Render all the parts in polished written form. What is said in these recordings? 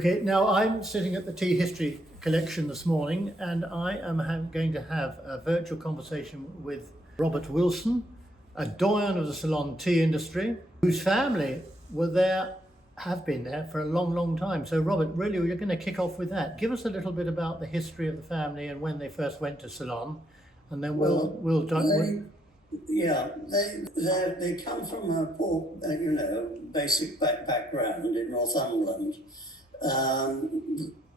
Okay, now I'm sitting at the Tea History collection this morning, and I am going to have a virtual conversation with Robert Wilson, a doyen of the Ceylon tea industry, whose family have been there for a long, long time. So, Robert, really, you're going to kick off with that. Give us a little bit about the history of the family and when they first went to Ceylon, and then we'll they come from a poor, basic background in Northumberland.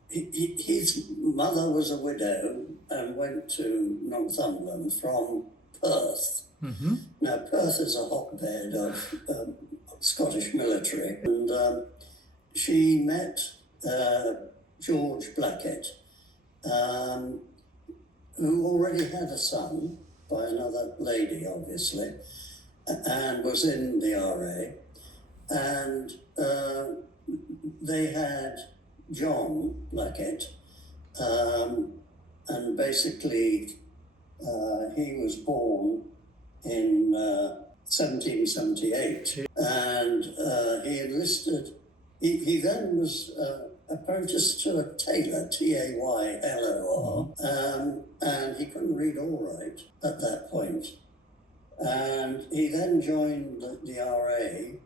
His mother was a widow and went to Northumberland from Perth. Mm-hmm. Now, Perth is a hotbed of Scottish military, and she met George Blackett, who already had a son by another lady, obviously, and was in the RA, and they had John Blackett, and basically he was born in 1778, and he enlisted. He then was apprenticed to a tailor, Taylor, and he couldn't read or write at that point. And he then joined the RA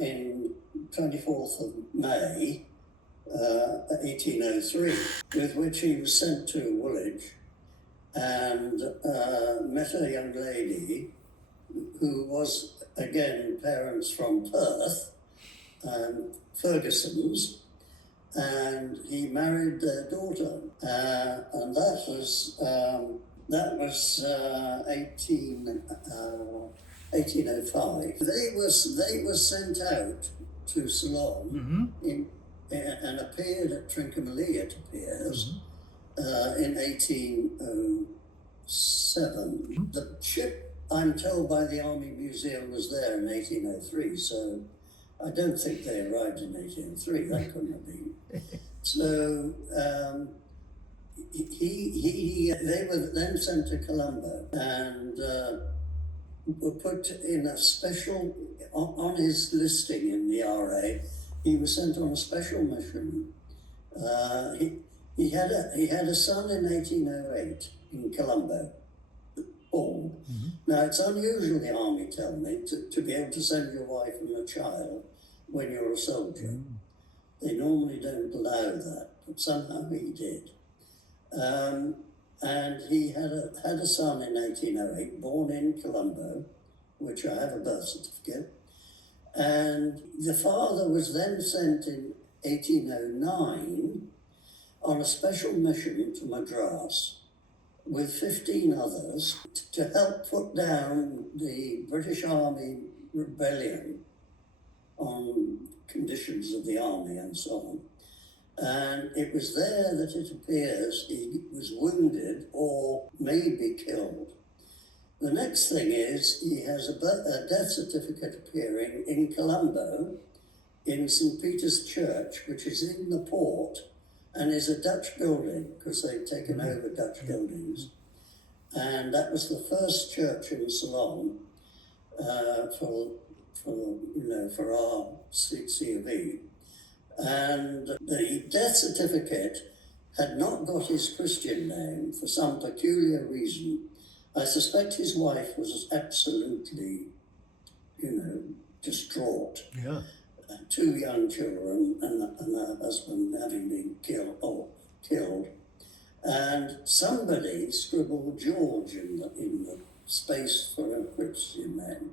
in 24th of May, 1803, with which he was sent to Woolwich and met a young lady who was, again, parents from Perth, Ferguson's, and he married their daughter, and that was 1805. They were sent out to Ceylon and appeared at Trincomalee, it appears, in 1807. The ship, I'm told by the Army Museum, was there in 1803, so I don't think they arrived in 1803. That couldn't have been. So they were then sent to Colombo and were put in a special, on his listing in the RA, he was sent on a special mission. He had a son in 1808 in Colombo, born. Now, it's unusual, the Army tell me, to be able to send your wife and a child when you're a soldier. They normally don't allow that, but somehow he did. And he had a son in 1808, born in Colombo, which I have a birth certificate. And the father was then sent in 1809 on a special mission to Madras with 15 others to help put down the British Army rebellion on conditions of the army and so on. And it was there that it appears he was wounded or maybe killed. The next thing is he has a death certificate appearing in Colombo in St. Peter's Church, which is in the port and is a Dutch building because they'd taken over Dutch buildings. And that was the first church in Ceylon for our C of E. And the death certificate had not got his Christian name for some peculiar reason. I suspect his wife was absolutely, distraught. Yeah. 2 young children and her husband having been killed. And somebody scribbled George in the space for a Christian name.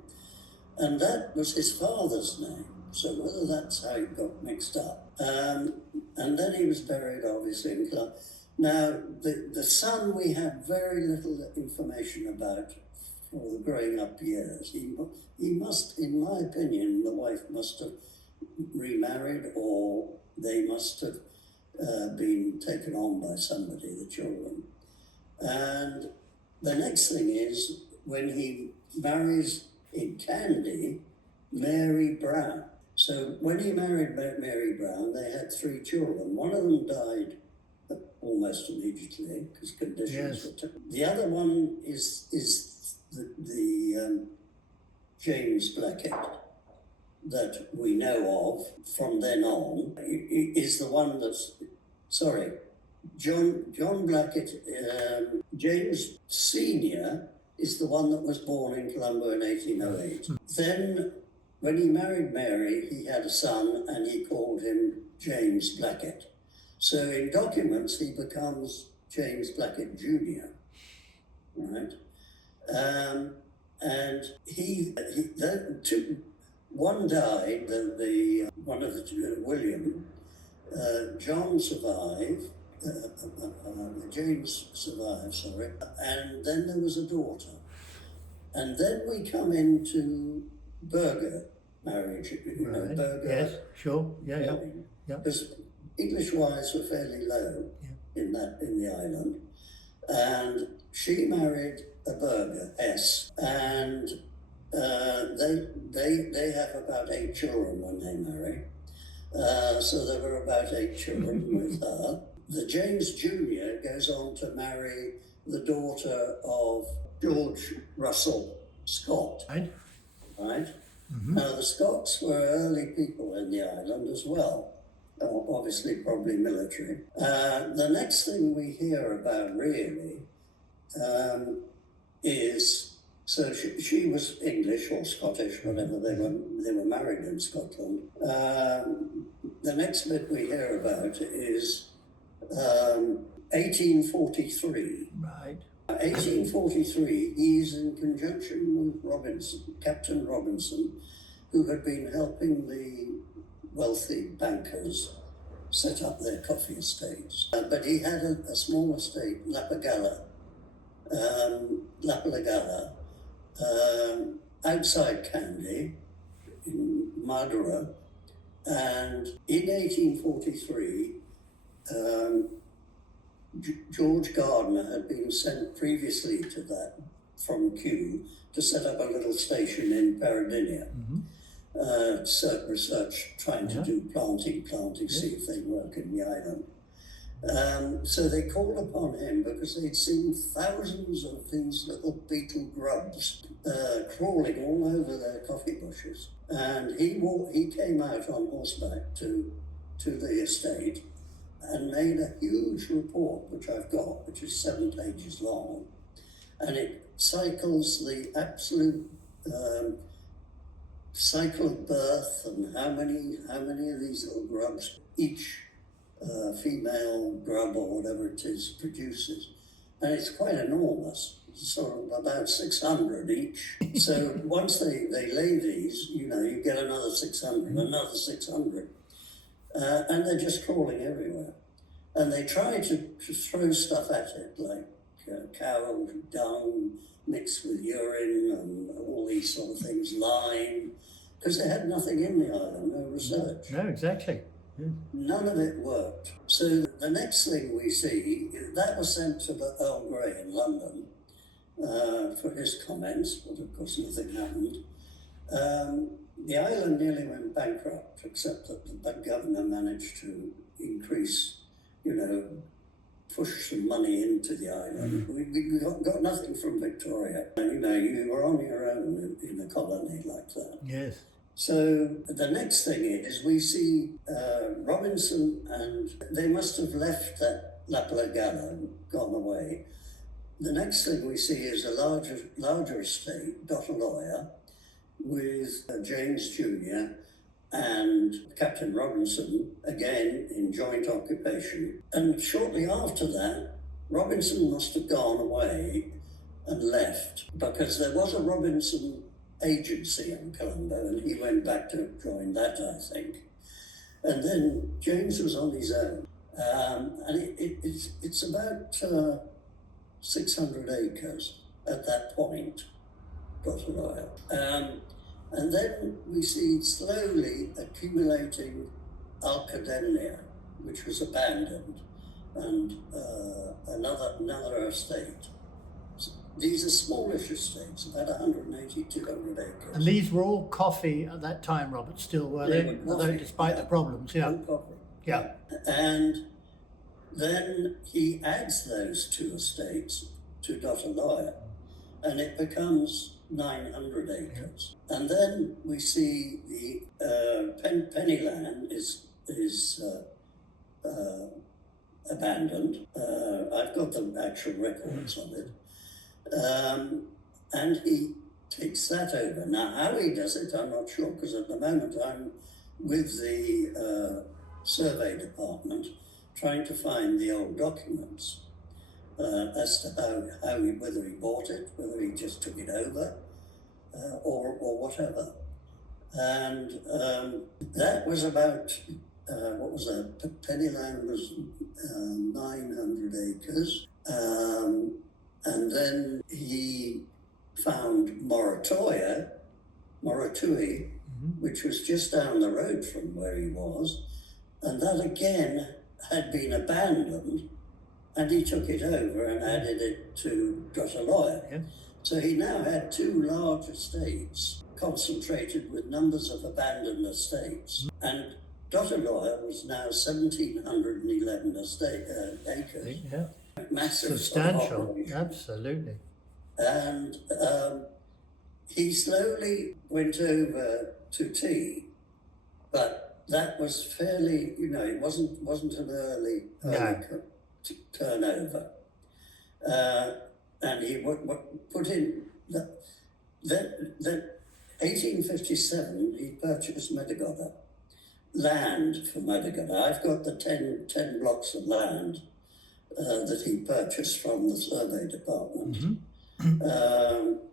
And that was his father's name. So whether that's how he got mixed up. And then he was buried, obviously, in Colombo. Now, the son we have very little information about for the growing up years. He must, in my opinion, the wife must have remarried or they must have been taken on by somebody, the children. And the next thing is when he marries in Candy, Mary Brown. So when he married Mary Brown, they had 3 children. One of them died almost immediately because conditions were tough. The other one is the James Blackett. that we know of from then on is the one that's, sorry, John Blackett, James Senior is the one that was born in Colombo in 1808. Then, when he married Mary, he had a son and he called him James Blackett. So in documents, he becomes James Blackett Jr., right? And one died, one of the two, William, John survived, James survived, sorry, and then there was a daughter. And then we come into Burger marriage, Right. Burger. Yes, sure. Yeah. Because English wives were fairly low in the island. And she married a Burger, S, and they have about 8 children when they marry. So there were about 8 children with her. The James Jr. goes on to marry the daughter of George Russell Scott. Right. Right? Now the Scots were early people in the island as well. Obviously, probably military. The next thing we hear about really is, so she was English or Scottish, whatever, they were married in Scotland. The next bit we hear about is 1843. Right. 1843, he's in conjunction with Captain Robinson, who had been helping the wealthy bankers set up their coffee estates. But he had a small estate, Lapagala, outside Kandy, in Madura, and in 1843, George Gardner had been sent previously to that from Kew to set up a little station in Paradinia. Research, trying to do planting, see if they work in the island. So they called upon him because they'd seen thousands of these little beetle grubs crawling all over their coffee bushes. And he came out on horseback to the estate and made a huge report, which I've got, which is 7 pages long. And it cycles the absolute cycle of birth and how many of these little grubs each female grub or whatever it is produces. And it's quite enormous, sort of about 600 each. So once they lay these, you get another 600, another 600. And they're just crawling everywhere. And they try to throw stuff at it, like cow dung mixed with urine and all these sort of things, lime, because they had nothing in the island, no research. No, exactly. None of it worked. So the next thing we see, that was sent to the Earl Grey in London for his comments, but of course nothing happened. The island nearly went bankrupt, except that the governor managed to increase, push some money into the island. We got nothing from Victoria. You were on your own in a colony like that. Yes. So the next thing is we see Robinson, and they must have left that Lapagala and gone away. The next thing we see is a larger estate, Dottaloya, with James Jr. and Captain Robinson, again in joint occupation. And shortly after that, Robinson must have gone away and left, because there was a Robinson agency in Colombo, and he went back to join that, I think. And then James was on his own. And it's about 600 acres at that point, Dottaloya. And then we see slowly accumulating Alcademia, which was abandoned, and another estate. These are smallish estates, about 180, 200 acres. And these were all coffee at that time, Robert, still were they? Although despite the problems, All coffee. Yeah. And then he adds those 2 estates to Dottaloya, and it becomes 900 acres. And then we see the Pennyland is abandoned. I've got the actual records of it. And he takes that over. Now, how he does it, I'm not sure, because at the moment I'm with the survey department trying to find the old documents as to whether he bought it, whether he just took it over, or whatever. And that was about, what was that? Pennyland was 900 acres. And then he found Moratui, which was just down the road from where he was. And that again had been abandoned, and he took it over and added it to Drottaloya. Yeah. So he now had two large estates concentrated with numbers of abandoned estates. And Drottaloya was now 1,711 acres. Yeah. Massive Substantial, operation. absolutely. And he slowly went over to tea, but that was fairly, it wasn't an early turnover. And he put in that 1857 he purchased Medagoda, land for Medagoda. I've got the 10 blocks of land that he purchased from the survey department,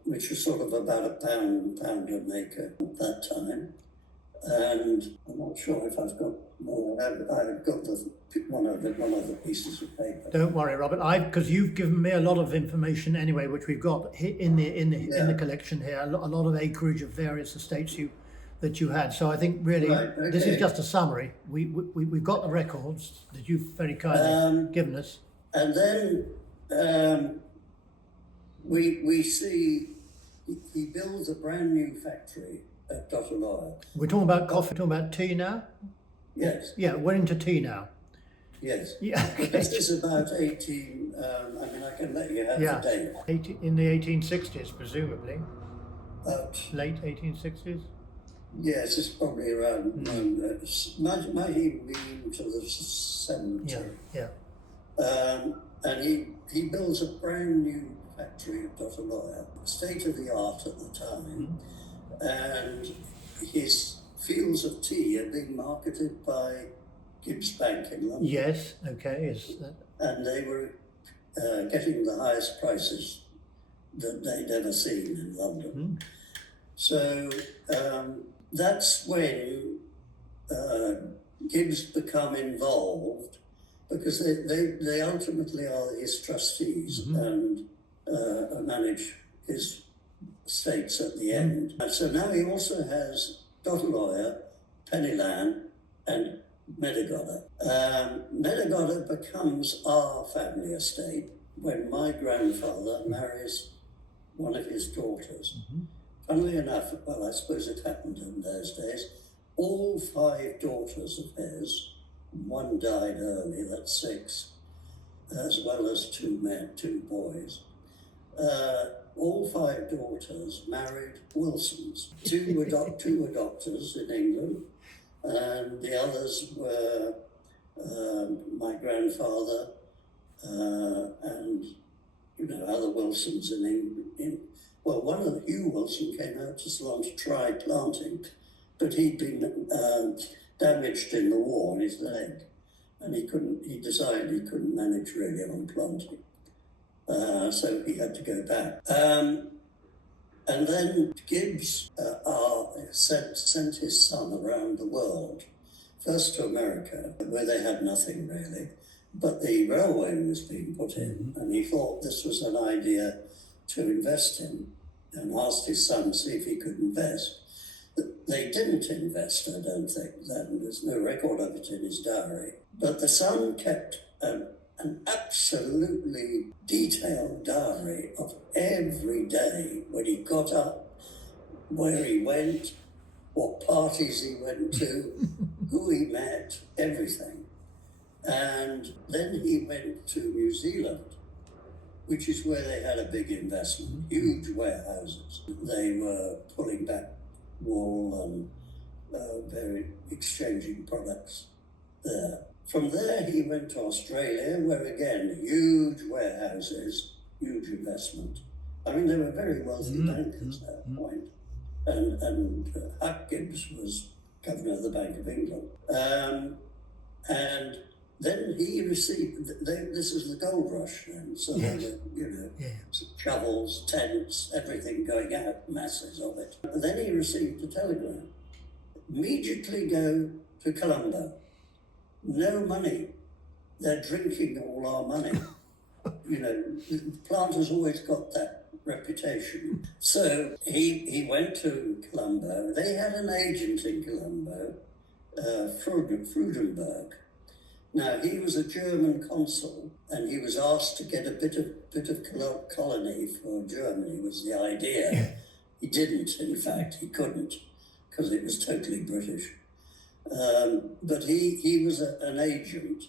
which was sort of about £1 an acre at that time. And I'm not sure if I've got more. I've got one of the pieces of paper. Don't worry, Robert. Because you've given me a lot of information anyway, which we've got in the collection here. A lot of acreage of various estates that you had. So I think really this is just a summary. We've got the records that you've very kindly given us. And then we see he builds a brand new factory at Drottaloya. We're talking about coffee, talking about tea now? Yes. Yeah, we're into tea now. Yes. Yeah. This is about 18, I can let you have the date. In the 1860s, presumably. Late 1860s? Yes, it's probably around, might even be into the 70s. Yeah. And he builds a brand new factory at Drottaloya, state of the art at the time. And his fields of tea are being marketed by Gibbs Bank in London. Yes, okay. And they were getting the highest prices that they'd ever seen in London. So that's when Gibbs become involved, because they ultimately are his trustees and manage his estates at the end. And so now he also has Drottaloya, Pennyland, and Medagoda. Medagoda becomes our family estate when my grandfather marries one of his daughters. Funnily enough, well, I suppose it happened in those days, all 5 daughters of his, one died early, that's 6, as well as 2 boys. All 5 daughters married Wilsons. 2 were doctors in England, and the others were my grandfather and other Wilsons in England. Well, one of the Hugh Wilson came out to Ceylon to try planting, but he'd been damaged in the war on his leg, and he decided he couldn't manage really on planting. So he had to go back. And then Gibbs sent his son around the world, first to America, where they had nothing really, but the railway was being put in, and he thought this was an idea to invest in, and asked his son to see if he could invest. They didn't invest, I don't think, then. There's no record of it in his diary. But the son kept an absolutely detailed diary of every day when he got up, where he went, what parties he went to, who he met, everything. And then he went to New Zealand, which is where they had a big investment, huge warehouses. They were pulling back wool very exchanging products there. From there, he went to Australia, where again, huge warehouses, huge investment. I mean, they were very wealthy bankers at that point. And Huck Gibbs was governor of the Bank of England. And then he received, this was the gold rush then, so they were, shovels, tents, everything going out, masses of it. And then he received a telegram. Immediately go to Colombo. No money. They're drinking all our money. The planters always got that reputation. So he went to Colombo. They had an agent in Colombo, Freudenberg. Now, he was a German consul, and he was asked to get a bit of colony for Germany, was the idea. He didn't, in fact, he couldn't, because it was totally British. But he was an agent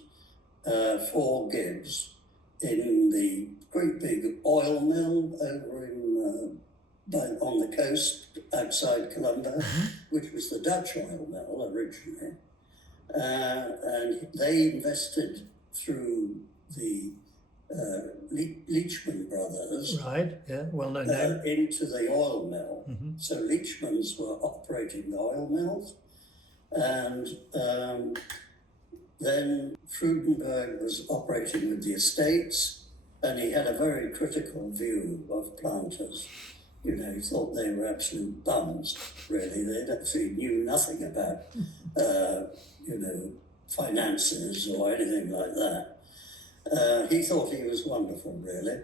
for Gibbs in the great big oil mill over on the coast outside Colombo, which was the Dutch oil mill originally. And they invested through the Leachman brothers, right? Yeah, well known name. into the oil mill. So Leachmans were operating the oil mills, and then Freudenberg was operating with the estates, and he had a very critical view of planters. He thought they were absolute bums, really. They actually knew nothing about, finances or anything like that. He thought he was wonderful, really.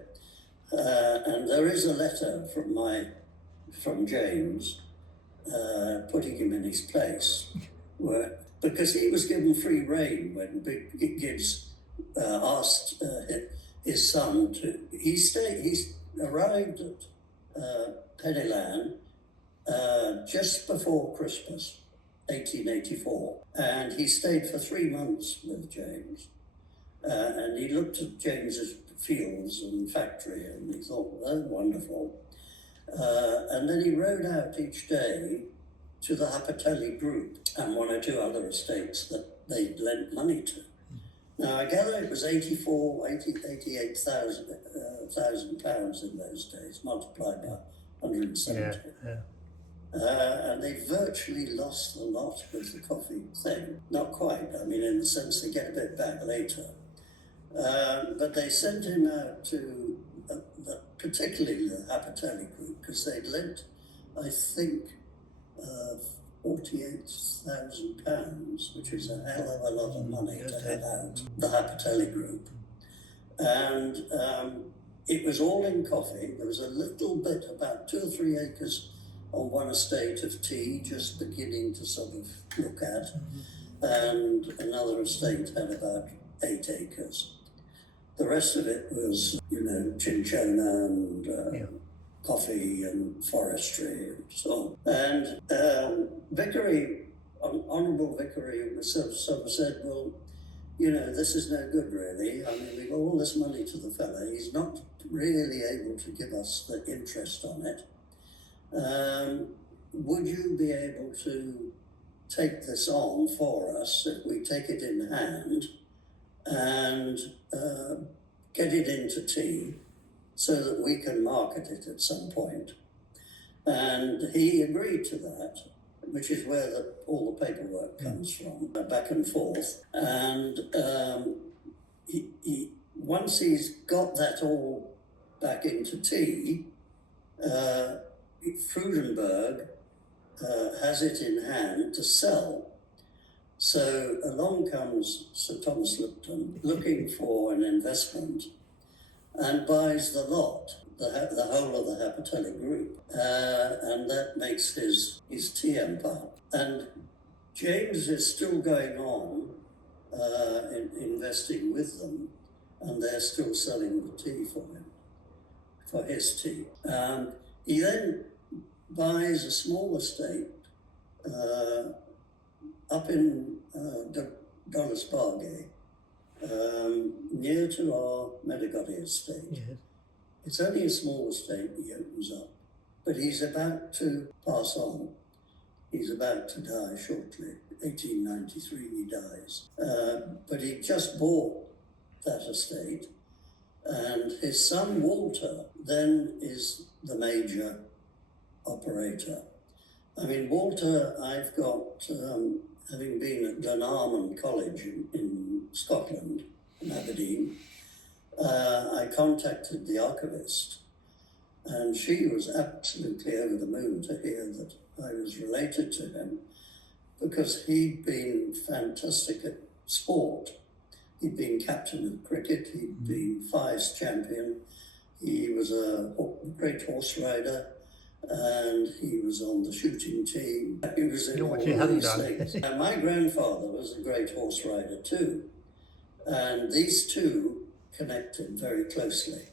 And there is a letter from James putting him in his place, because he was given free rein when Gibbs asked his son to. He arrived at Pennyland just before Christmas, 1884, and he stayed for 3 months with James, and he looked at James's fields and factory, and he thought, well, that's wonderful. And then he rode out each day to the Happatelli Group and 1 or 2 other estates that they'd lent money to. Now, I gather it was 88,000 pounds in those days, multiplied by 170. And they virtually lost the lot with the coffee thing. Not quite, I mean, in the sense they get a bit back later. But they sent him out to, particularly the Happatelli Group, because they'd lent, I think, £48,000, which is a hell of a lot of money to have out, the Happatelli Group. And it was all in coffee. There was a little bit, about 2 or 3 acres on one estate of tea, just beginning to sort of look at. And another estate had about 8 acres. The rest of it was, cinchona and coffee and forestry and so on. And Vickery, Honourable Vickery, sort of said, well, this is no good really. I mean, we've got all this money to the fella. He's not really able to give us the interest on it. Would you be able to take this on for us if we take it in hand and get it into tea so that we can market it at some point? And he agreed to that, which is where all the paperwork comes from, back and forth. And he once he's got that all back into tea, Freudenberg has it in hand to sell. So along comes Sir Thomas Lupton looking for an investment and buys the lot, the whole of the Happatelli Group, and that makes his tea empire. And James is still going on investing with them, and they're still selling the tea for him, for his tea. He then buys a small estate up in Donisbarge, near to our Medigodi estate. Yes. It's only a small estate he opens up, but he's about to pass on. He's about to die shortly. 1893 he dies. But he just bought that estate, and his son Walter then is the major operator. I mean, Walter, I've got, having been at Glenarmon College in Scotland, in Aberdeen, I contacted the archivist, and she was absolutely over the moon to hear that I was related to him, because he'd been fantastic at sport. He'd been captain of cricket, he'd been Fives champion, he was a great horse rider, and he was on the shooting team. He was in all What you hadn't these done. things. And my grandfather was a great horse rider too, and these two connected very closely,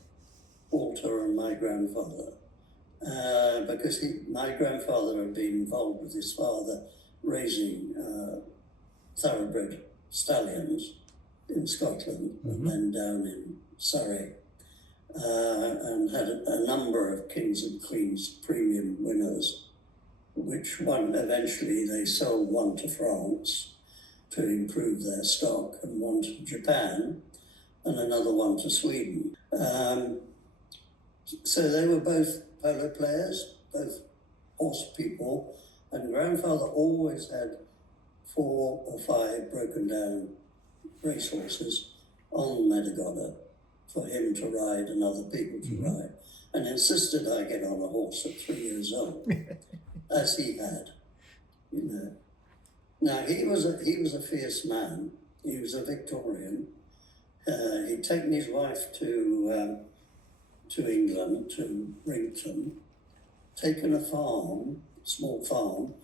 Walter and my grandfather, because my grandfather had been involved with his father raising thoroughbred stallions in Scotland, and then down in Surrey, and had a number of Kings and Queens premium winners, which one eventually they sold one to France to improve their stock, and one to Japan, and another one to Sweden. So they were both polo players, both horse people, and grandfather always had 4 or 5 broken down racehorses on Medagoda for him to ride and other people to ride, and insisted I get on a horse at 3 years old, as he had, you know. Now he was a fierce man. He was a Victorian. He'd taken his wife to England, to Brington, taken a farm, small farm,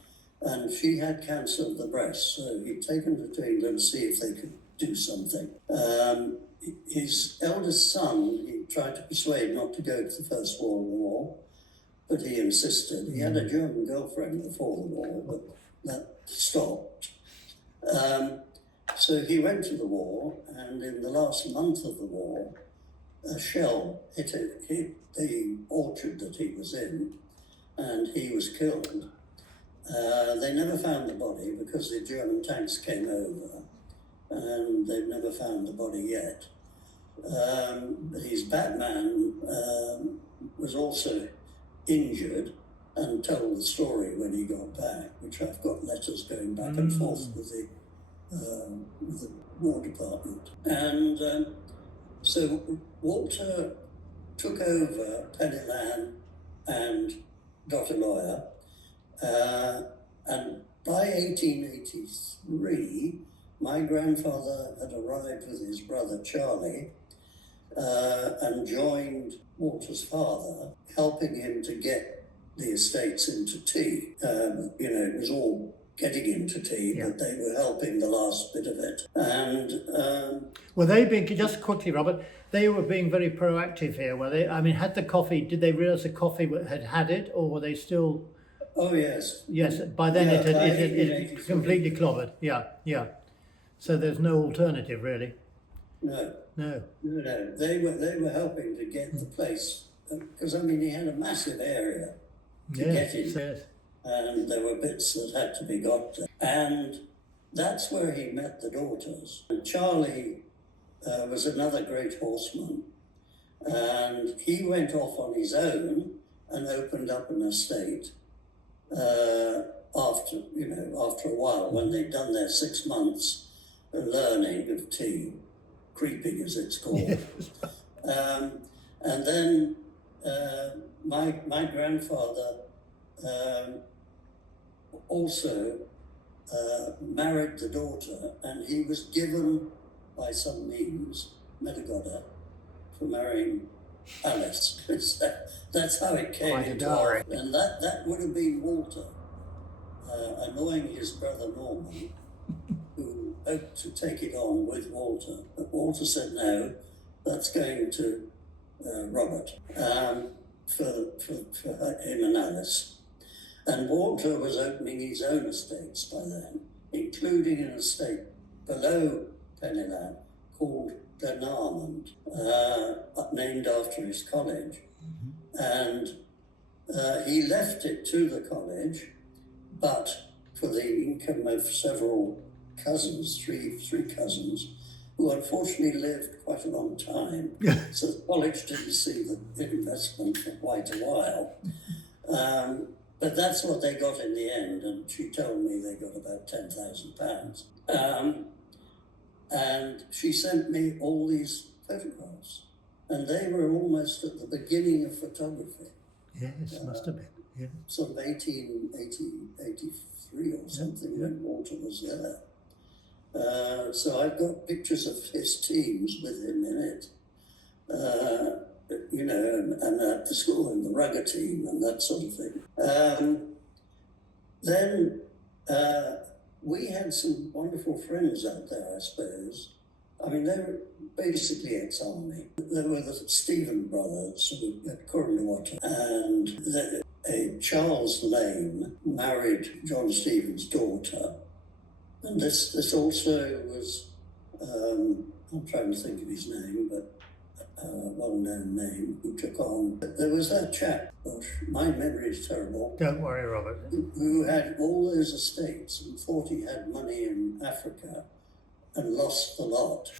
and she had cancer of the breast, so he'd taken her to England to see if they could do something. His eldest son, he tried to persuade not to go to the First World War, but he insisted. He had a German girlfriend before the war, but that stopped. So he went to the war, and in the last month of the war, a shell hit the orchard that he was in, and he was killed. They never found the body because the German tanks came over, and they've never found the body yet. But his Batman was also injured and told the story when he got back, which I've got letters going back and forth with the War Department. And so Walter took over Pennylan and Dotterloyer, and by 1883, my grandfather had arrived with his brother Charlie and joined Walter's father, helping him to get the estates into tea. It was all getting into tea, but they were helping the last bit of it. And were they being, just quickly, Robert, they were being very proactive here, were they? I mean, had the coffee, did they realise the coffee had it, or were they still... Oh, yes. Yes, by then it had completely clobbered. Yeah. So there's no alternative, really. No. No. They were helping to get the place, because, I mean, he had a massive area to get in. Yes. And there were bits that had to be got to. And that's where he met the daughters. And Charlie was another great horseman, and he went off on his own and opened up an estate after a while, when they'd done their 6 months of learning of tea, creeping as it's called. And then my grandfather also married the daughter, and he was given, by some means, Medagoda for marrying Alice. That's how it came into our. And that would have been Walter, annoying his brother Norman, who hoped to take it on with Walter. But Walter said no, that's going to Robert, for him and Alice. And Walter was opening his own estates by then, including an estate below Pennylan called Glenarmon, named after his college. And he left it to the college, but for the income of several cousins, three cousins, who unfortunately lived quite a long time. So the college didn't see the investment for quite a while. But that's what they got in the end, and she told me they got about £10,000. And she sent me all these photographs, and they were almost at the beginning of photography. Yes, must have been. Yeah. Sort of 1883 or something, when Walter was there. So I've got pictures of his teams with him in it, and at the school, and the rugger team, and that sort of thing. Then we had some wonderful friends out there, I suppose. I mean, they were basically ex-army. There were the Stephen brothers at Cornwall, and Charles Lane married John Stephen's daughter. And this also was, I'm trying to think of his name, but well-known name, who took on. There was that chap, gosh, my memory is terrible. Don't worry, Robert. Who had all those estates and thought he had money in Africa and lost the lot.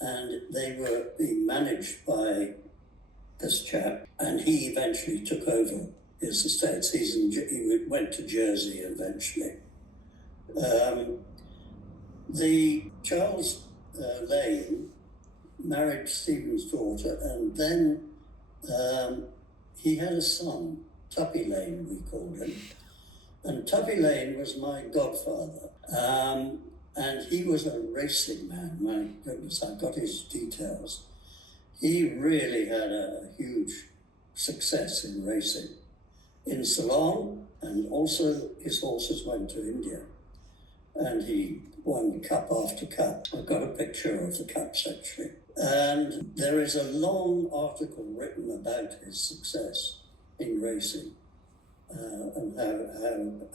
And they were being managed by this chap, and he eventually took over his estates. He went to Jersey eventually. The Charles Lane married Stephen's daughter, and then he had a son, Tuppy Lane, we called him. And Tuppy Lane was my godfather. And he was a racing man. My goodness, I've got his details. He really had a huge success in racing in Ceylon, and also his horses went to India. And he won cup after cup. I've got a picture of the cups, actually. And there is a long article written about his success in racing and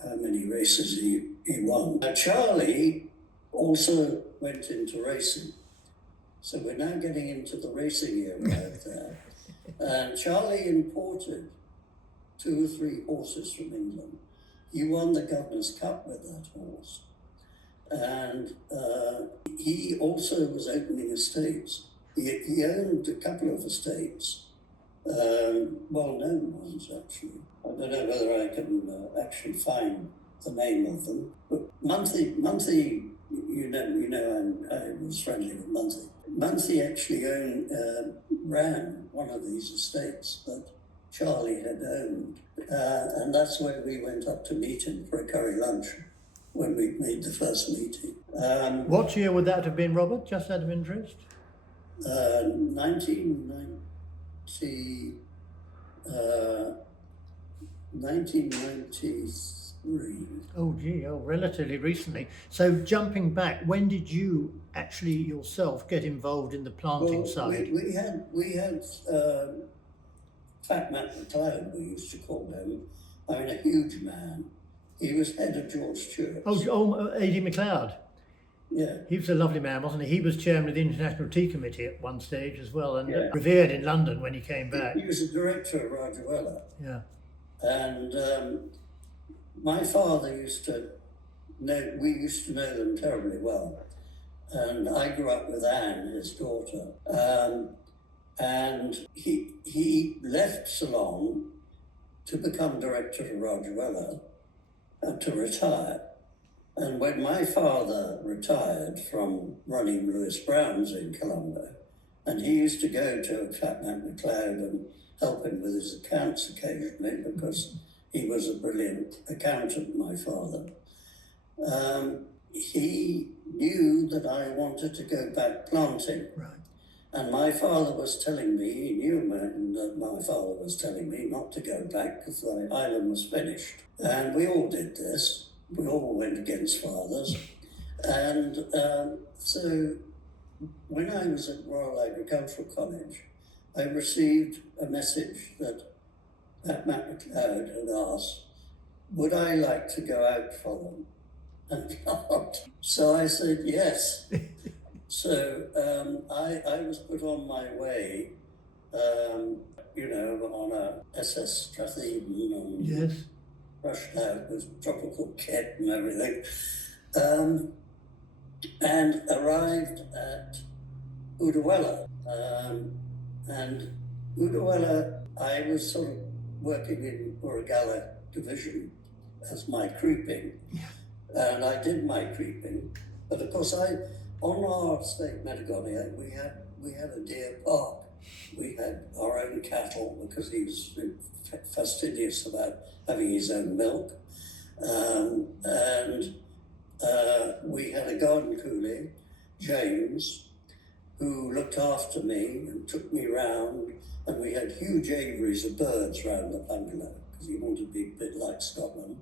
how many races he won. Now, Charlie also went into racing. So we're now getting into the racing era out there. And Charlie imported 2 or 3 horses from England. He won the Governor's Cup with that horse. And he also was opening estates. He owned a couple of estates, well-known ones, actually. I don't know whether I can actually find the name of them. But Monty, I was friendly with Monty. Monty actually ran one of these estates that Charlie had owned. And that's where we went up to meet him for a curry lunch when we made the first meeting. What year would that have been, Robert, just out of interest? 1993. Oh, gee, relatively recently. So jumping back, when did you actually yourself get involved in the planting side? We had Fat Matt McLeod, we used to call him. I mean, a huge man. He was head of George Stewart. A.D. MacLeod. Yeah. He was a lovely man, wasn't he? He was chairman of the International Tea Committee at one stage as well, and revered in London when he came back. He was a director of Rajawella. Yeah. And my father we used to know them terribly well. And I grew up with Anne, his daughter. And he left Ceylon to become director of Rajawella and to retire. And when my father retired from running Lewis Brown's in Colombo, and he used to go to Fat Matt McLeod and help him with his accounts occasionally because he was a brilliant accountant, my father. He knew that I wanted to go back planting. Right. And my father was telling me, he knew that my father was telling me not to go back because the island was finished. And we all did this. We all went against fathers. And so when I was at Royal Agricultural College, I received a message that Matt McLeod had asked, would I like to go out for them and plant? So I said yes. So I was put on my way, on a SS Stratheden. Yes. rushed out with tropical kit and everything, and arrived at Udawalla. And Udawalla, I was sort of working in Urugala division as my creeping, and I did my creeping. But of course, on our estate, Metagonia, we had a deer park. We had our own cattle because he was fastidious about having his own milk, and we had a garden coolie, James, who looked after me and took me round, and we had huge aviaries of birds round the bungalow because he wanted to be a bit like Scotland.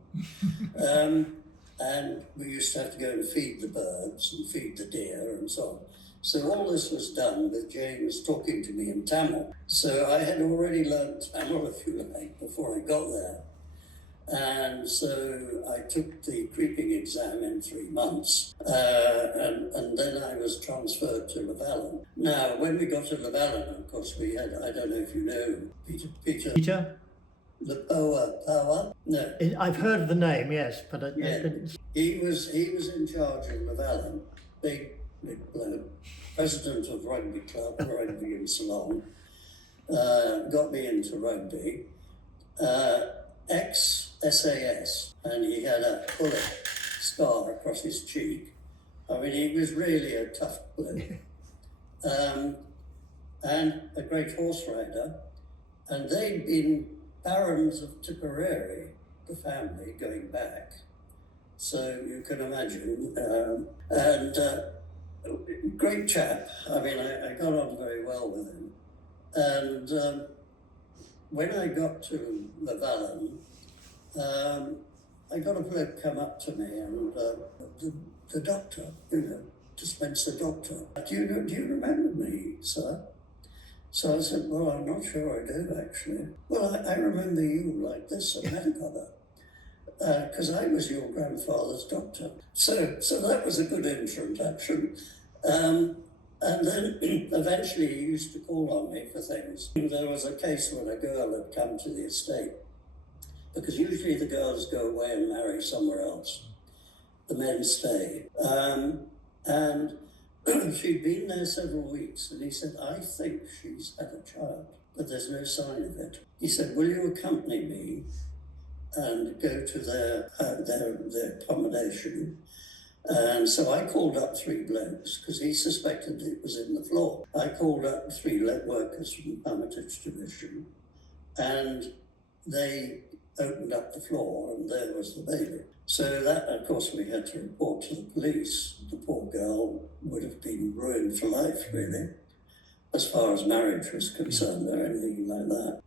And we used to have to go and feed the birds and feed the deer and so on. So all this was done with James talking to me in Tamil. So I had already learnt Tamil, if you like, before I got there. And so I took the creeping exam in 3 months, and then I was transferred to Llewellyn. Now, when we got to Llewellyn, of course, we had, I don't know if you know, Peter? Lepoa Power? No. I've heard of the name, yes, but I Yeah, didn't. he was in charge of Llewellyn, big bloke, president of rugby club, rugby in Ceylon, got me into rugby, ex-SAS, and he had a bullet scar across his cheek. I mean, he was really a tough bloke, and a great horse rider, and they'd been barons of Tipperary, the family, going back. So you can imagine, great chap. I mean, I got on very well with him. And when I got to Llewellyn, I got a bloke come up to me, and the doctor, dispenser doctor. Do you remember me, sir? So I said, well, I'm not sure I do, actually. Well, I remember you like this at Metagonia, because I was your grandfather's doctor. So that was a good introduction. And then eventually he used to call on me for things. There was a case when a girl had come to the estate, because usually the girls go away and marry somewhere else. The men stay. And she'd been there several weeks, and he said, I think she's had a child, but there's no sign of it. He said, will you accompany me and go to their accommodation? And so I called up 3 blokes, because he suspected it was in the floor. I called up 3 workers from the Hermitage Division, and they opened up the floor, and there was the baby. So that, of course, we had to report to the police. The poor girl would have been ruined for life, really, as far as marriage was concerned or anything like that.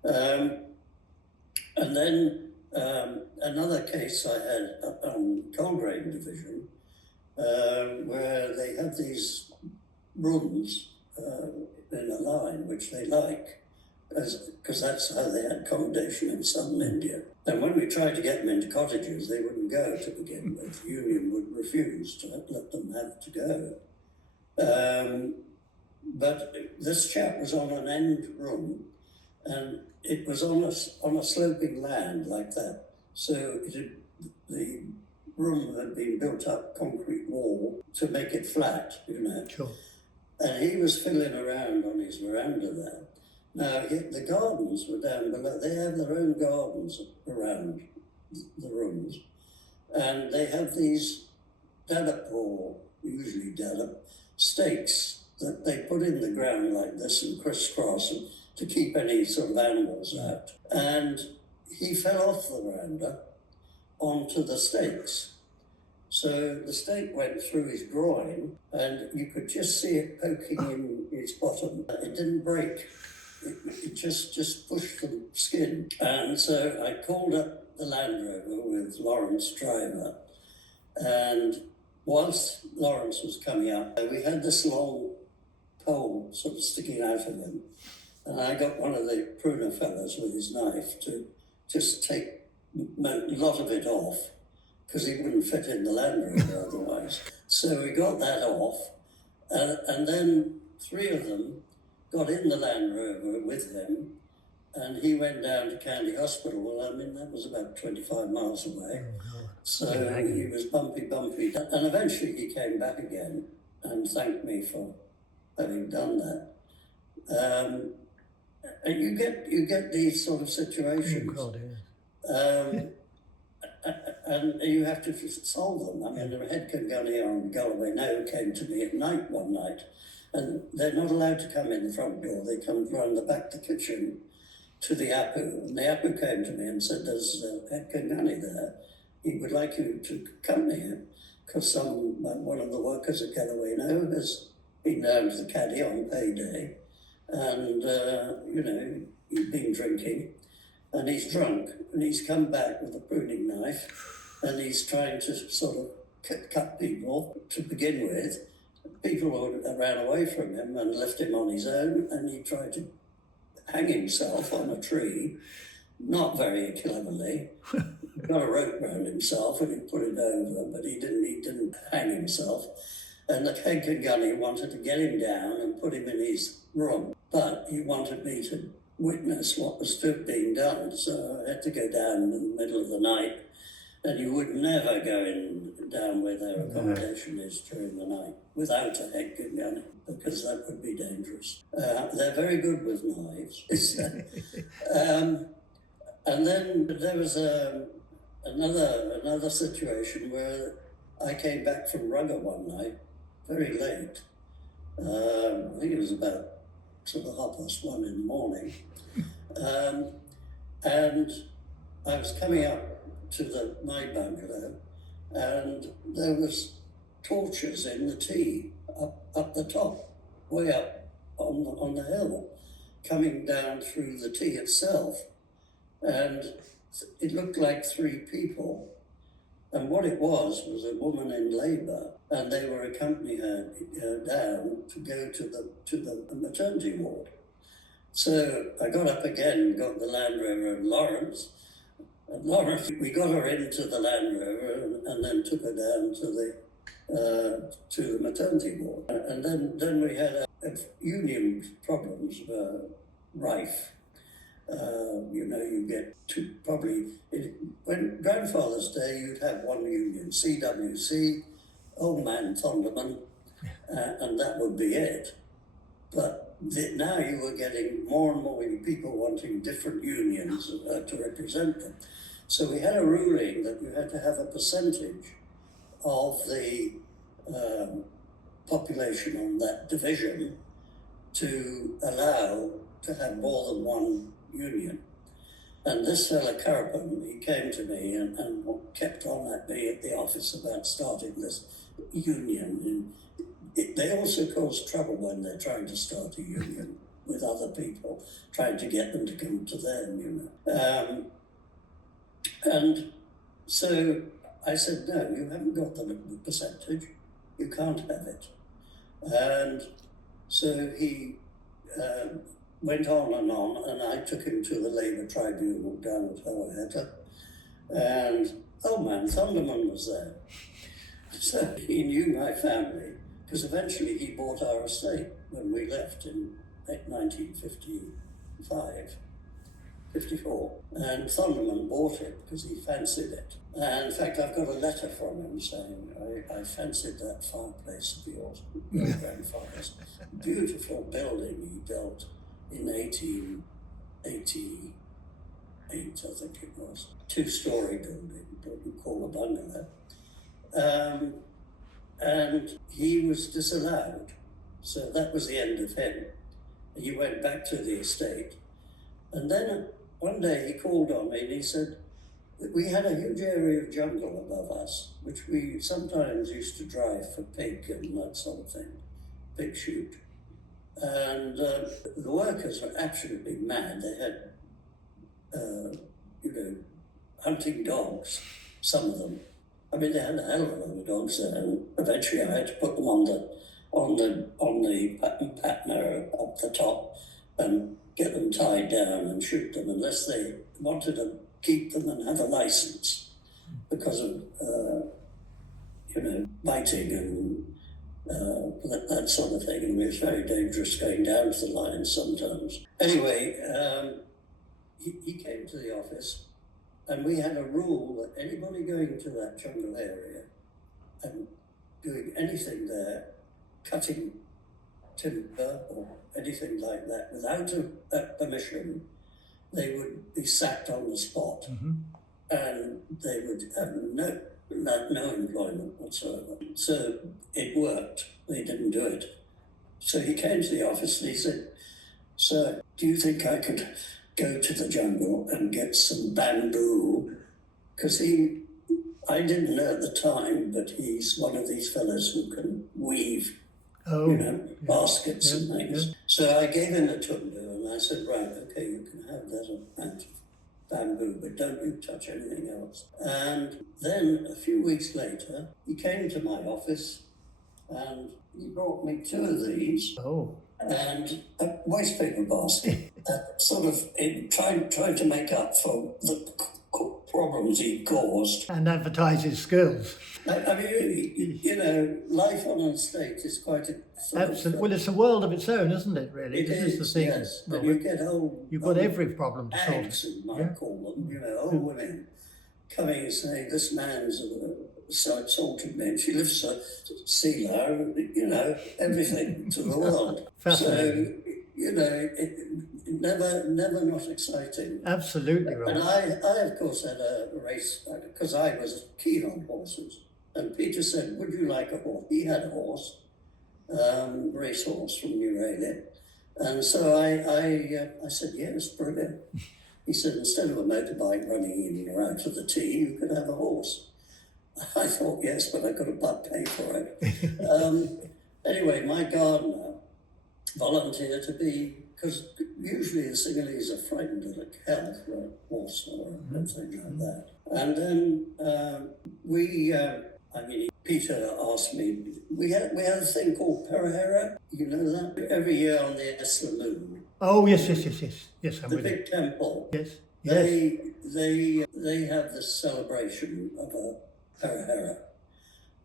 And then another case I had up on Coleraine Division, where they have these rooms in a line, which they like, because that's how they had accommodation in southern India. And when we tried to get them into cottages, they wouldn't go to begin with. The union would refuse to let them have to go. But this chap was on an end room, and it was on a sloping land like that. So the room had been built up concrete wall to make it flat, Sure. And he was fiddling around on his veranda there. Now, the gardens were down below. They have their own gardens around the rooms. And they have these dallop, or usually dallop, stakes that they put in the ground like this and crisscross to keep any sort of animals out. And he fell off the veranda onto the stakes. So the stake went through his groin, and you could just see it poking in its bottom. It didn't break. It just pushed the skin. And so I called up the Land Rover with Lawrence driver. And whilst Lawrence was coming up, we had this long pole sort of sticking out of him. And I got one of the pruner fellows with his knife to just take a lot of it off, because he wouldn't fit in the Land Rover otherwise. So we got that off. And then 3 of them got in the Land Rover with him, and he went down to County Hospital. Well, I mean, that was about 25 miles away. So he was bumpy. And eventually he came back again and thanked me for having done that. And you get these sort of situations. Oh, God, yeah. And you have to solve them. I mean, the head gunner on Galloway Now came to me at night one night, and they're not allowed to come in the front door. They come round the back of the kitchen to the Apu. And the Apu came to me and said, there's head gunner there. He would like you to accompany him, because one of the workers at Galloway Now has been down to the caddy on payday, and, he's been drinking. And he's drunk, and he's come back with a pruning knife, and he's trying to sort of cut people to begin with. People ran away from him and left him on his own, and he tried to hang himself on a tree, not very cleverly. Got a rope around himself and he put it over, but he didn't hang himself. And the head gunny wanted to get him down and put him in his room, but he wanted me to witness what was being done, so I had to go down in the middle of the night, and you would never go down where their accommodation is during the night without a head gunny, because that would be dangerous. They're very good with knives. And then there was another situation where I came back from Rugger one night, very late. I think it was about sort of 1:30 in the morning. And I was coming up to my bungalow, and there was torches in the tea up the top, way up on the hill, coming down through the tea itself. And it looked like 3 people. And what it was a woman in labour, and they were accompanying her down to go to the maternity ward. So I got up again, got the Land Rover and Lawrence. And Lawrence, we got her into the Land Rover and then took her down to the maternity ward. And then we had a union problems rife. You get when Grandfather's Day, you'd have one union, CWC, Old Man Thunderman, and that would be it. But now you were getting more and more people wanting different unions to represent them. So we had a ruling that you had to have a percentage of the population on that division to allow to have more than one union. And this fella Carapan, he came to me and kept on at me at the office about starting this union. And they also cause trouble when they're trying to start a union with other people, trying to get them to come to them, And so I said, no, you haven't got the percentage. You can't have it. And so he went on, and I took him to the Labour Tribunal down at Howarhatta, and Old Man Thunderman was there. So he knew my family, because eventually he bought our estate when we left in 1955, 54. And Thunderman bought it because he fancied it. And in fact, I've got a letter from him saying, I fancied that fireplace of yours, your grandfather's. Beautiful building he built in 1888, I think it was. 2-story building, what we call a bungalow. And he was disallowed. So that was the end of him. He went back to the estate. And then one day he called on me and he said, we had a huge area of jungle above us, which we sometimes used to drive for pig and that sort of thing, pig shoot. And the workers were absolutely mad. They had, hunting dogs, some of them. I mean, they had a hell of a lot of dogs there, and eventually I had to put them on the patner up the top and get them tied down and shoot them unless they wanted to keep them and have a license because of, biting and that sort of thing. And it was very dangerous going down to the lines sometimes. Anyway, he came to the office, and we had a rule that anybody going to that jungle area and doing anything there, cutting timber or anything like that without a permission, they would be sacked on the spot, and they would have no employment whatsoever. So it worked. They didn't do it. So he came to the office and he said, "Sir, do you think I could go to the jungle and get some bamboo?" Because I didn't know at the time, but he's one of these fellows who can weave, baskets and things. So I gave him a tundu and I said, "Right, okay, you can have that amount of bamboo, but don't you touch anything else." And then a few weeks later, he came to my office and he brought me 2 of these. And a waste paper basket, sort of trying to make up for the problems he caused. And advertise his skills. I mean, life on an estate is quite a... Absolutely. Well, it's a world of its own, isn't it, really? This is the thing. Yes, but you get you've got every problem to solve. Ags, you might call them, old women coming and saying, "This man's assaulted me." She lives at sea level, everything to the world. So, never not exciting. Absolutely right. And I of course had a race, because I was keen on horses. And Peter said, "Would you like a horse?" He had a horse, racehorse from Euralia. And so I said, "Yes, brilliant." He said, "Instead of a motorbike running in or out of the tee, you could have a horse." I thought, yes, but I got to pay for it. Anyway, my gardener volunteered to be, because usually the Sinhalese are frightened of a cow or a horse or anything like that. And then Peter asked me, we had a thing called Perahera, you know that? Every year on the Esla moon. Oh, yes, I'm the with big temple. Yes. They have this celebration of a Perahera.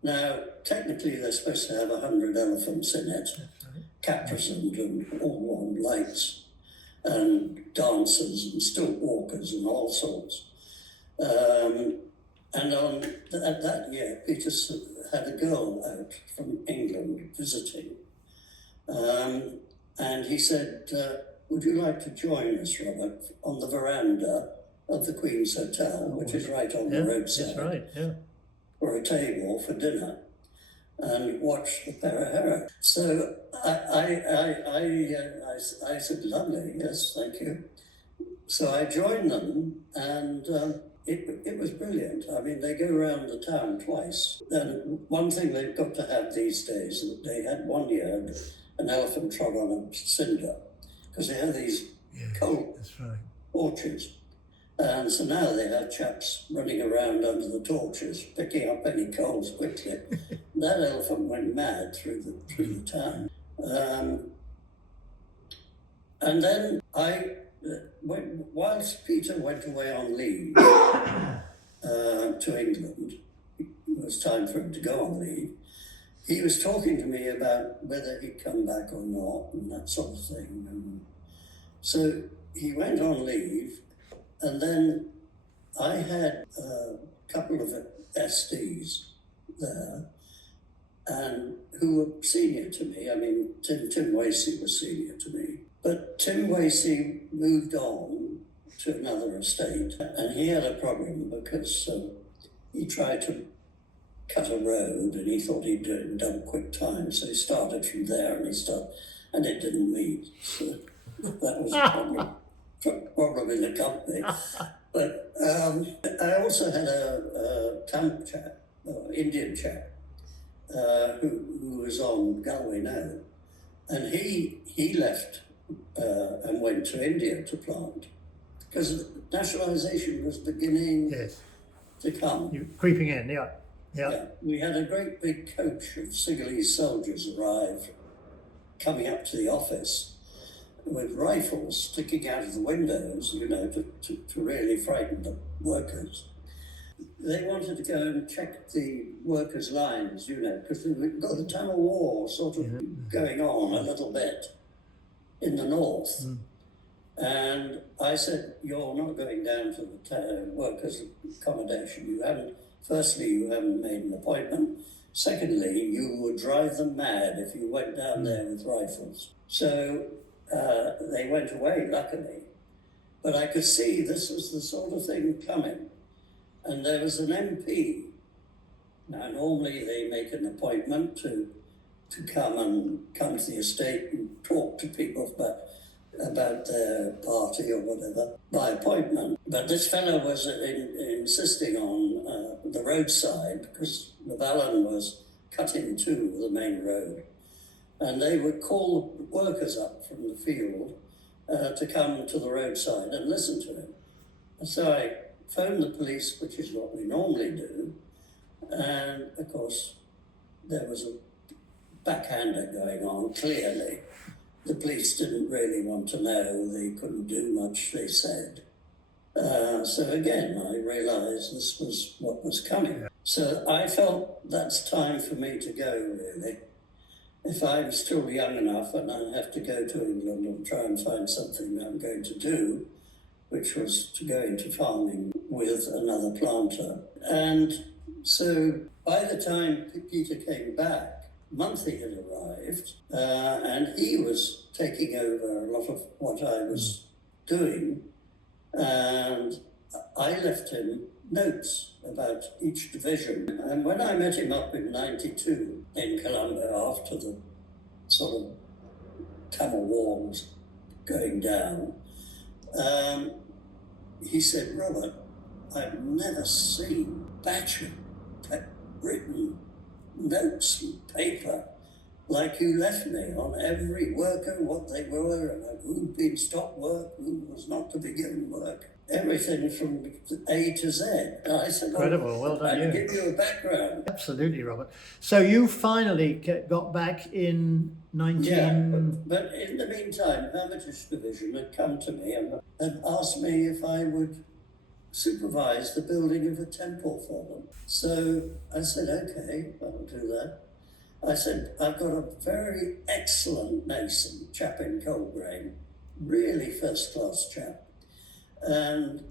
Now, technically, they're supposed to have 100 elephants in it, caparisoned and all on lights, and dancers and stilt walkers and all sorts. And on that year, Peter had a girl out from England visiting. And he said, "Would you like to join us, Robert, on the veranda of the Queen's Hotel, which is right on the roadside, that's right, for a table for dinner, and watch the Perahera?" So I said, "Lovely, yes, thank you." So I joined them, and it was brilliant. I mean, they go around the town twice. And one thing they've got to have these days, they had one year an elephant trod on a cinder, because they have these coal torches. And so now they have chaps running around under the torches, picking up any coals quickly. That elephant went mad through the town. And then whilst Peter went away on leave to England, it was time for him to go on leave, he was talking to me about whether he'd come back or not and that sort of thing. And so he went on leave, and then I had a couple of SDs there, and who were senior to me. I mean, Tim Wasey was senior to me. But Tim Wasey moved on to another estate, and he had a problem because he tried to cut a road, and he thought he'd do it in double quick time. So he started from there, and it didn't meet. So that was a problem in the company. But I also had a Tamil chap, Indian chap, who was on Galway now, and he left and went to India to plant, because nationalisation was beginning to come. You're creeping in, yeah. We had a great big coach of Sinhalese soldiers arrive, coming up to the office with rifles sticking out of the windows, to really frighten the workers. They wanted to go and check the workers' lines, because we've got the Tamil War sort of going on a little bit in the north. And I said, "You're not going down to the workers' accommodation. Firstly, you haven't made an appointment. Secondly, you would drive them mad if you went down there with rifles." So they went away, luckily. But I could see this was the sort of thing coming. And there was an MP. Now, normally they make an appointment to come to the estate and talk to people about their party or whatever by appointment. But this fellow was insisting on the roadside because Llewellyn was cut in two with the main road. And they would call workers up from the field to come to the roadside and listen to him. And so I phoned the police, which is what we normally do. And of course, there was a backhander going on, clearly. The police didn't really want to know. They couldn't do much, they said. So again, I realised this was what was coming. Yeah. So I felt that's time for me to go, really. If I'm still young enough and I have to go to England and try and find something I'm going to do, which was to go into farming with another planter. And so by the time Peter came back, Monthly had arrived, and he was taking over a lot of what I was doing, and I left him notes about each division. And when I met him up in '92 in Colombo after the sort of Tamil War was going down, he said, "Robert, I've never seen batch of written notes and paper like you left me on every worker, what they were, and who'd been stopped work, who was not to be given work, everything from A to Z." And I said, Incredible, well done. I'll give you a background. Absolutely, Robert. So you finally got back in 19... Yeah, but in the meantime, Hermitage Division had come to me and had asked me if I would supervise the building of a temple for them. So I said, "Okay, I'll do that." I said, "I've got a very excellent mason, chap in Coleraine, really first-class chap." And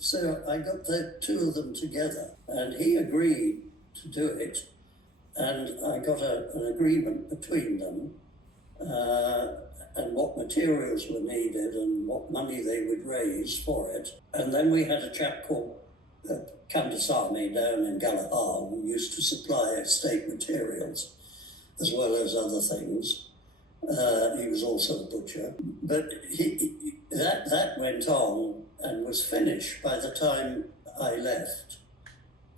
so I got the two of them together, and he agreed to do it. And I got an agreement between them and what materials were needed and what money they would raise for it. And then we had a chap called Kandasamy down in Galahad who used to supply estate materials as well as other things. He was also a butcher. But that went on and was finished by the time I left.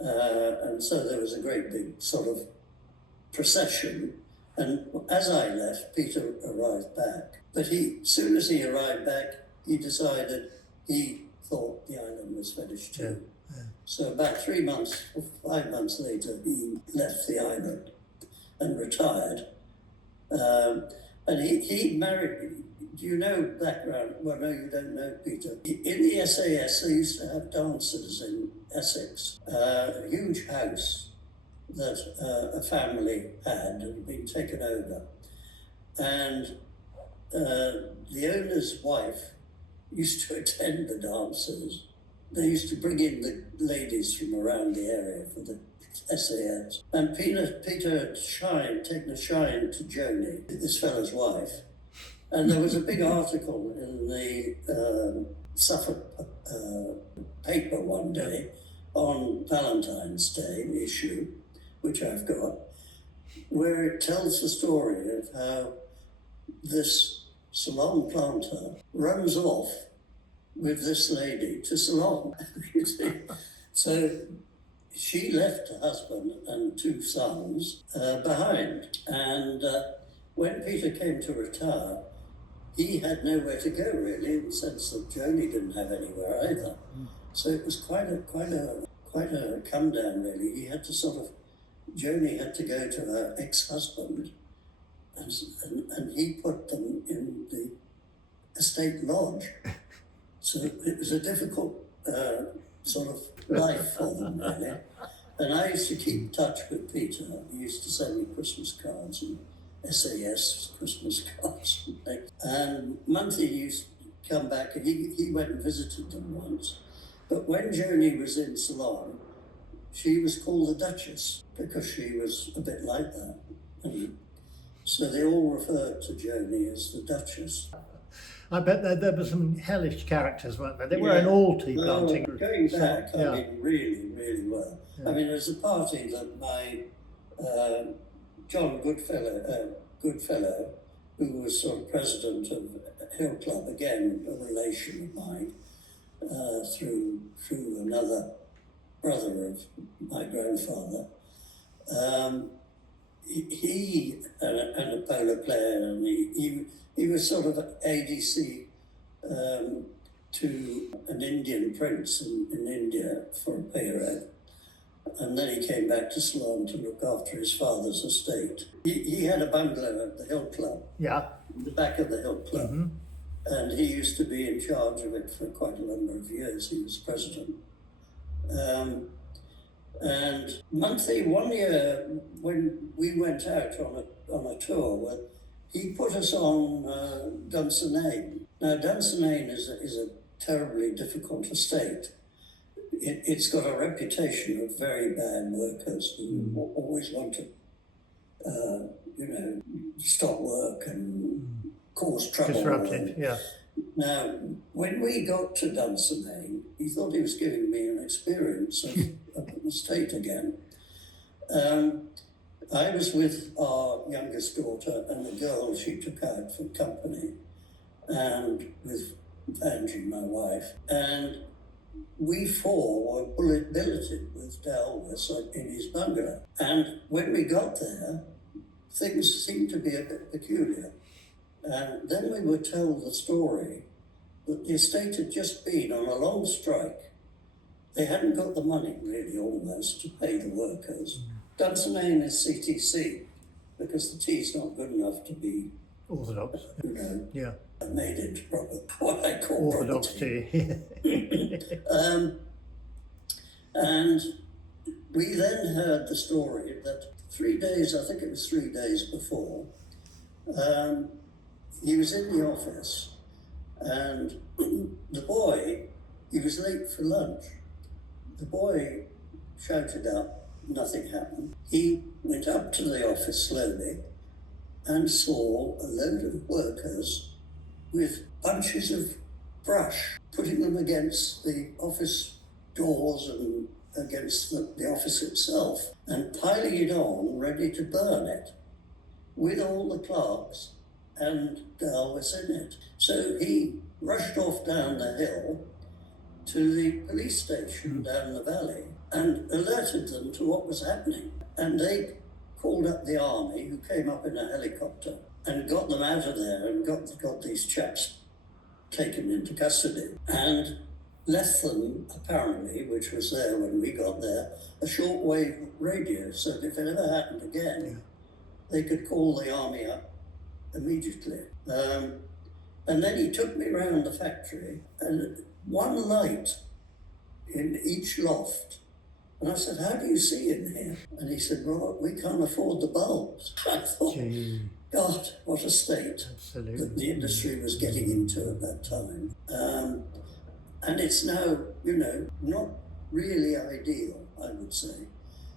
And so there was a great big sort of procession. And as I left, Peter arrived back. But soon as he arrived back, he decided he thought the island was finished too. Yeah. Yeah. So about 3 months or 5 months later, he left the island and retired. And he married, do you know background? Well, no, you don't know, Peter. In the SAS, they used to have dancers in Essex, a huge house that a family had been taken over. And the owner's wife used to attend the dances. They used to bring in the ladies from around the area for the SAS. And Peter had taken a shine to Joni, this fellow's wife. And there was a big article in the Suffolk paper one day on Valentine's Day issue, which I've got, where it tells the story of how this Ceylon planter runs off with this lady to Ceylon. You see? So she left her husband and 2 sons behind. And when Peter came to retire, he had nowhere to go, really, in the sense that Joni didn't have anywhere either. So it was quite a come down, really. He had to Joni had to go to her ex-husband, and he put them in the estate lodge. So it was a difficult sort of life for them, really. And I used to keep in touch with Peter. He used to send me Christmas cards and SAS Christmas cards. And Monthly come back, and he went and visited them once. But when Joni was in Ceylon, she was called the Duchess because she was a bit like that. And so they all referred to Joni as the Duchess. I bet there were some hellish characters, weren't there? They were in all tea planting. Going back, Yeah. I mean, really, really well. Yeah. I mean, there's a party that my John Goodfellow, who was sort of president of Hill Club, again, a relation of mine, through another brother of my grandfather. He and a polo player, and he was sort of ADC to an Indian prince in India for a period. And then he came back to Ceylon to look after his father's estate. He had a bungalow at the Hill Club, Yeah. the back of the Hill Club. Mm-hmm. And he used to be in charge of it for quite a number of years. He was president. And monthly, one year when we went out on a tour, he put us on Dunsinane. Now, Dunsinane is a terribly difficult estate. It's got a reputation of very bad workers who always want to, stop work and cause trouble. Disrupted, yeah. Now, when we got to Dunsinane, he thought he was giving me an experience of an estate again. I was with our youngest daughter and the girl she took out for company, and with Angie, my wife, and we four were billeted with Dalvis in his bungalow. And when we got there, things seemed to be a bit peculiar. And then we were told the story that the estate had just been on a long strike. They hadn't got the money, really, almost, to pay the workers. Dunsinane is CTC, because the tea's not good enough to be, Orthodox. Yeah. made into proper, what I call Orthodox property. tea. And we then heard the story that 3 days, I think it was 3 days before, he was in the office, and the boy, he was late for lunch. The boy shouted up, nothing happened. He went up to the office slowly and saw a load of workers with bunches of brush, putting them against the office doors and against the office itself, and piling it on, ready to burn it, with all the clerks and Dalvis in it. So he rushed off down the hill to the police station down the valley and alerted them to what was happening. And they called up the army, who came up in a helicopter and got them out of there and got these chaps taken into custody and left them, apparently, which was there when we got there, a shortwave radio, so that if it ever happened again, they could call the army up immediately. And then he took me around the factory, and one light in each loft. And I said, "How do you see in here?" And he said, "Robert, we can't afford the bulbs." I thought, Gee, God, what a state absolutely. that the industry was getting into at that time. And it's now, not really ideal, I would say.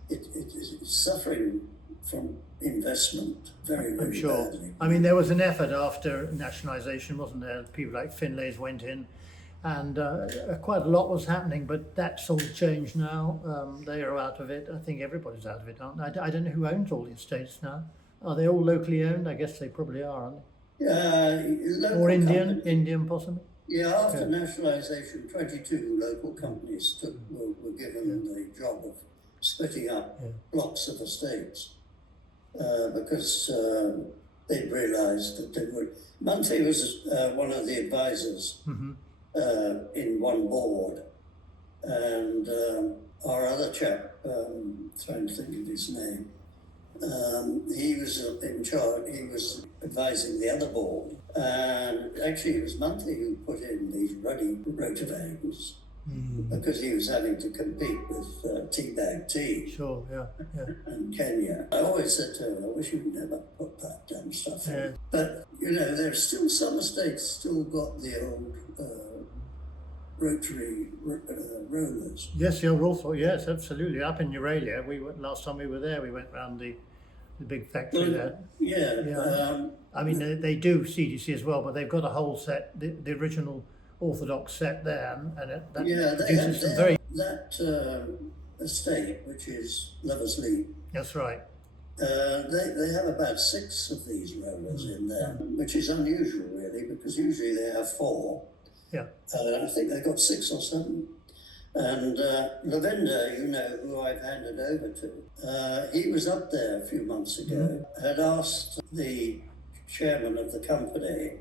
It is suffering from investment very, very I'm sure. badly. I mean, there was an effort after nationalisation, wasn't there? People like Finlay's went in, and quite a lot was happening, but that's all changed now. They are out of it. I think everybody's out of it, aren't they? I don't know who owns all the estates now. Are they all locally owned? I guess they probably are, aren't they? Or Indian possibly? Yeah, after nationalisation, 22 local companies were given the job of splitting up blocks of estates because they'd realised that they would. Monty was one of the advisors in one board, and our other chap, trying to think of his name, he was in charge, he was advising the other board, and actually it was Monty who put in these ruddy rotovanes because he was having to compete with Teabag Tea Sure, yeah, yeah. and Kenya. I always said to him, I wish you'd never put that damn stuff in. Yeah. But, you know, there's still some estates still got the old rotary rollers. Yes, you're also, yes, absolutely. Up in Euralia, last time we were there, we went round the big factory there. Yeah. Yeah. I mean, they do CDC as well, but they've got a whole set, the original Orthodox set there, and that produces some very... That estate, which is Lovers Leap, That's right. they have about 6 of these rollers in there, which is unusual really, because usually they have 4. Yeah. I think they've got 6 or 7. And Lavender, you know, who I've handed over to, he was up there a few months ago, had asked the chairman of the company,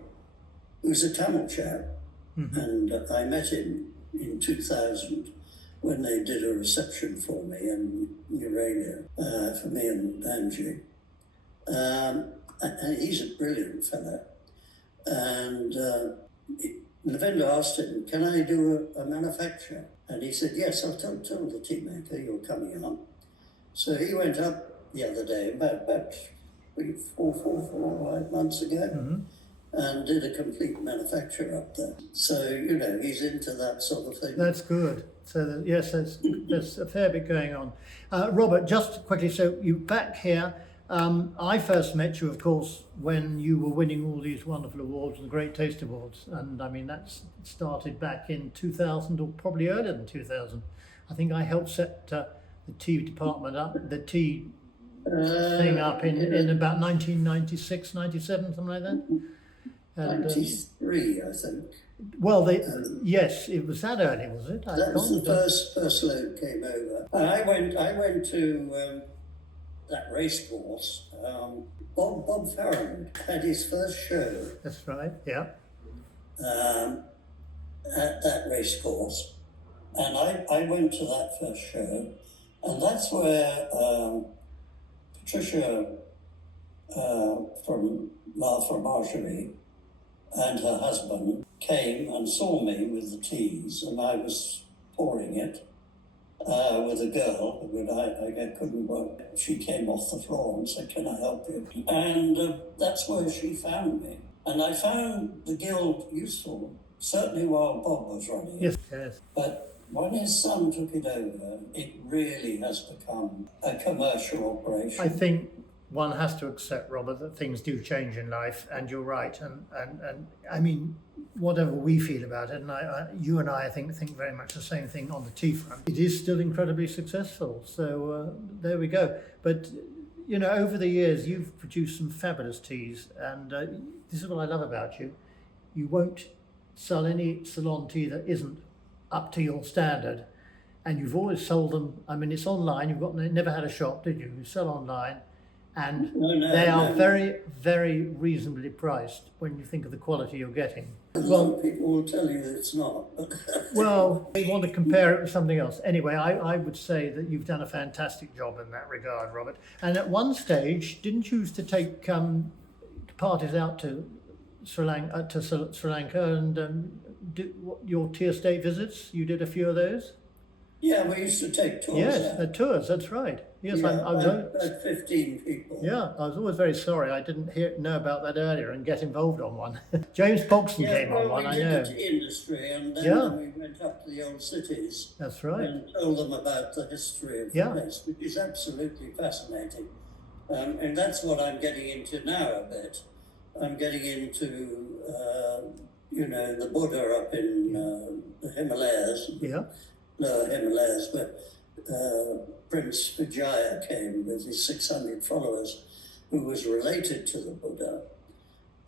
who's a Tamil chap, and I met him in 2000 when they did a reception for me in Euralia, for me and Angie. And he's a brilliant fella. And Lavender asked him, can I do a manufacture? And he said, yes, I'll tell the tea maker you're coming on. So he went up the other day, about 5 months ago, and did a complete manufacture up there. So, you know, he's into that sort of thing. That's good. So, yes, there's a fair bit going on. Robert, just quickly, so you back here. I first met you, of course, when you were winning all these wonderful awards, the Great Taste Awards. And I mean, that started back in 2000 or probably earlier than 2000. I think I helped set the tea department up, the tea thing up in about 1996, 97, something like that. And, 93, I think. Well, yes, it was that early, was it? That was the first load came over. I went to that race course. Bob Farron had his first show. That's right, yeah. At that race course, and I went to that first show, and that's where Patricia from La Fromagerie and her husband came and saw me with the teas, and I was pouring it with a girl, but I couldn't work. She came off the floor and said, can I help you? And that's where she found me. And I found the guild useful, certainly while Bob was running it. Yes. But when his son took it over, it really has become a commercial operation. I think one has to accept, Robert, that things do change in life, and you're right. And I mean, whatever we feel about it, and you and I think very much the same thing on the tea front. It is still incredibly successful. So there we go. But you know, over the years, you've produced some fabulous teas, and this is what I love about you. You won't sell any Ceylon tea that isn't up to your standard, and you've always sold them. I mean, it's online. You've never had a shop, did you? You sell online. And they are very, very reasonably priced when you think of the quality you're getting. Well, people will tell you that it's not. Well, they want to compare it with something else. Anyway, I would say that you've done a fantastic job in that regard, Robert. And at one stage, didn't you used to take parties out to Sri Lanka and do your tea estate visits? You did a few of those? Yeah, we used to take tours. Yes, the tours, that's right. Yes, yeah, I was about 15 people. Yeah, I was always very sorry I didn't know about that earlier and get involved on one. James Boxton came on one, I know. We did the tea industry, and then we went up to the old cities. That's right. And told them about the history of the place, which is absolutely fascinating. And that's what I'm getting into now a bit. I'm getting into, you know, the Buddha up in the Himalayas. Yeah. No, Himalayas, but Prince Vijaya came with his 600 followers, who was related to the Buddha.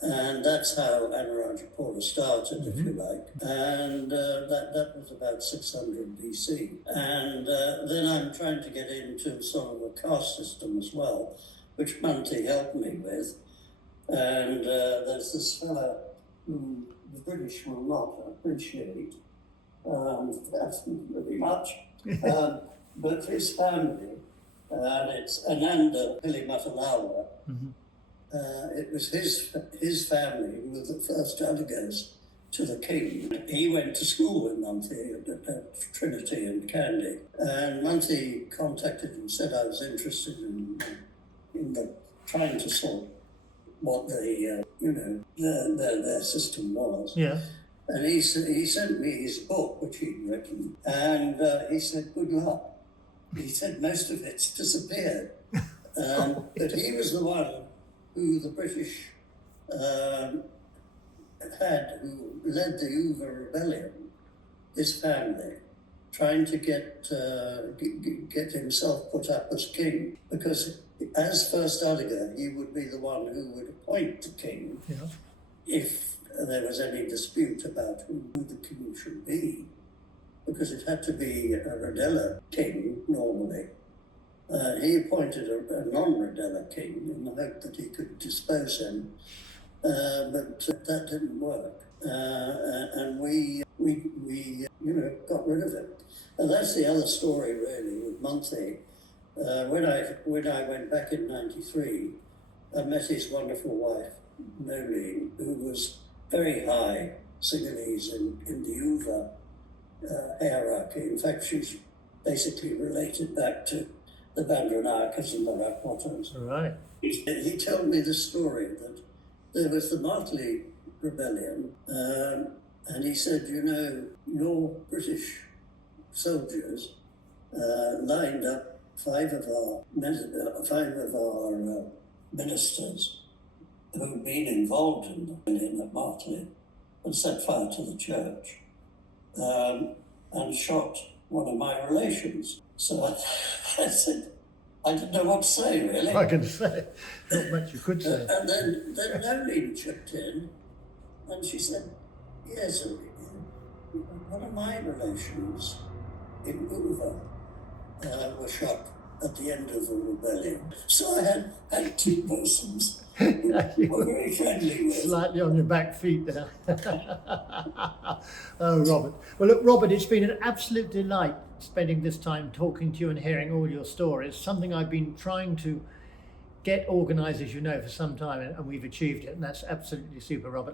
And that's how Anuradhapura started, if you like. And that was about 600 BC. And then I'm trying to get into sort of a caste system as well, which Monty helped me with. And there's this fella who the British will not appreciate that's really much, but his family, and it's Ananda Pilimatalawa. It was his family who were the first Adigas to the king. He went to school with Monty at Trinity and Candy, and Monty contacted and said I was interested in trying to sort what their system was. Yeah. And he sent me his book, which he'd written, and he said, good luck. He said most of it's disappeared. But he was the one who the British who led the Hoover Rebellion, this family, trying to get himself put up as king, because as first Uddiger, he would be the one who would appoint the king if there was any dispute about who the king should be, because it had to be a Rodella king normally. He appointed a non-Rodella king in the hope that he could dispose him, but that didn't work, and we got rid of it. And that's the other story really with Monty. When I went back in '93, I met his wonderful wife, Nolene, who was very high Sinhalese in the Hoover hierarchy. In fact, she's basically related back to the Bandaranakas and the Rakwatas. Right. He told me the story that there was the Martley Rebellion, and he said, your British soldiers lined up five of our ministers who had been involved in the rebellion at Martley and set fire to the church and shot one of my relations. So I said, I didn't know what to say, really. I can say, not much you could say. And then Nolene chipped in and she said, yes, one of my relations in Hoover were shot at the end of the rebellion. So I had two persons who were very friendly with. Slightly on your back feet there. Oh, Robert. Well, look, Robert, it's been an absolute delight spending this time talking to you and hearing all your stories, something I've been trying to get organised, as you know, for some time, and we've achieved it, and that's absolutely super, Robert.